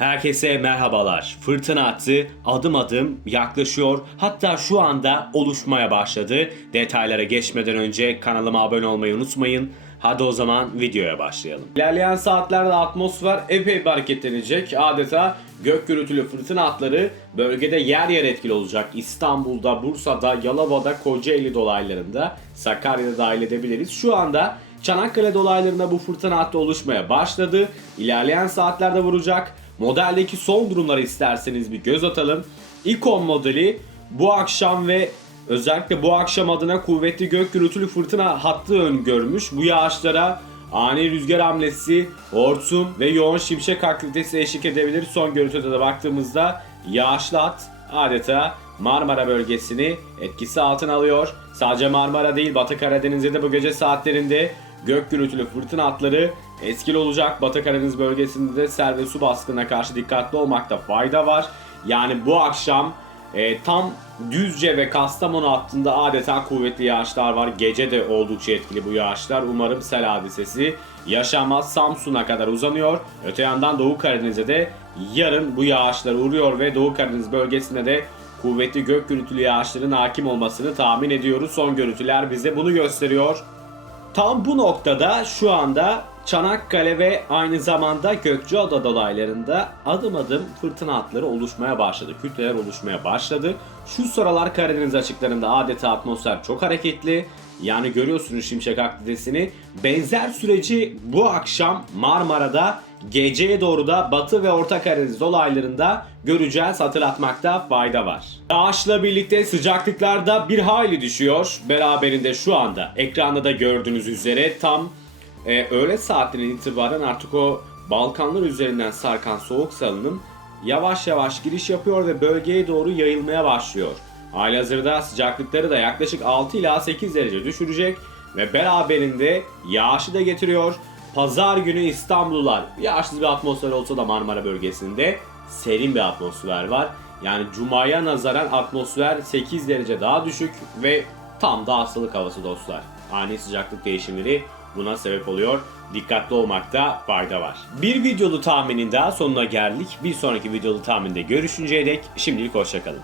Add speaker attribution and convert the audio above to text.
Speaker 1: Herkese merhabalar. Fırtına attı, adım adım yaklaşıyor. Hatta şu anda oluşmaya başladı. Detaylara geçmeden önce kanalıma abone olmayı unutmayın. Hadi o zaman videoya başlayalım. İlerleyen saatlerde atmosfer epey bir hareketlenecek. Adeta gök gürültülü fırtına hatları bölgede yer yer etkili olacak. İstanbul'da, Bursa'da, Yalova'da, Kocaeli dolaylarında, Sakarya'da dahil edebiliriz. Şu anda Çanakkale dolaylarında bu fırtına hattı oluşmaya başladı. İlerleyen saatlerde vuracak. Modeldeki son durumları isterseniz bir göz atalım. Icon modeli bu akşam ve özellikle bu akşam adına kuvvetli gök gürültülü fırtına hattı öngörmüş. Bu yağışlara ani rüzgar hamlesi, hortum ve yoğun şimşek aktivitesi eşlik edebilir. Son görüntüde de baktığımızda yağışlı hat adeta Marmara bölgesini etkisi altına alıyor. Sadece Marmara değil Batı Karadeniz'de de bu gece saatlerinde gök gürültülü fırtına hatları etkili olacak. Batı Karadeniz bölgesinde de sel ve su baskınına karşı dikkatli olmakta fayda var. Yani bu akşam e, tam Düzce ve Kastamonu hattında adeta kuvvetli yağışlar var. Gece de oldukça etkili bu yağışlar. Umarım sel hadisesi yaşanmaz. Samsun'a kadar uzanıyor. Öte yandan Doğu Karadeniz'e de yarın bu yağışlar uğruyor ve Doğu Karadeniz bölgesinde de kuvvetli gök gürültülü yağışların hakim olmasını tahmin ediyoruz. Son görüntüler bize bunu gösteriyor. Tam bu noktada şu anda Çanakkale ve aynı zamanda Gökçeada dolaylarında adım adım fırtına hatları oluşmaya başladı. Kütleler oluşmaya başladı. Şu sıralar Karadeniz açıklarında adeta atmosfer çok hareketli. Yani görüyorsunuz şimşek aktivitesini. Benzer süreci bu akşam Marmara'da geceye doğru da Batı ve Orta Karadeniz dolaylarında göreceğiz hatırlatmakta fayda var. Yağışla birlikte sıcaklıklar da bir hayli düşüyor. Beraberinde şu anda ekranda da gördüğünüz üzere tam e, öğle saatinden itibaren artık o Balkanlar üzerinden sarkan soğuk salınım yavaş yavaş giriş yapıyor ve bölgeye doğru yayılmaya başlıyor. Halihazırda sıcaklıkları da yaklaşık 6 ila 8 derece düşürecek ve beraberinde yağışı da getiriyor. Pazar günü İstanbullular yağışsız bir atmosfer olsa da Marmara bölgesinde serin bir atmosfer var. Yani Cuma'ya nazaran atmosfer 8 derece daha düşük ve tam da hastalık havası dostlar. Ani sıcaklık değişimleri buna sebep oluyor. Dikkatli olmakta fayda var. Bir videolu tahminin daha sonuna geldik. Bir sonraki videolu tahminde görüşünceye dek şimdilik hoşçakalın.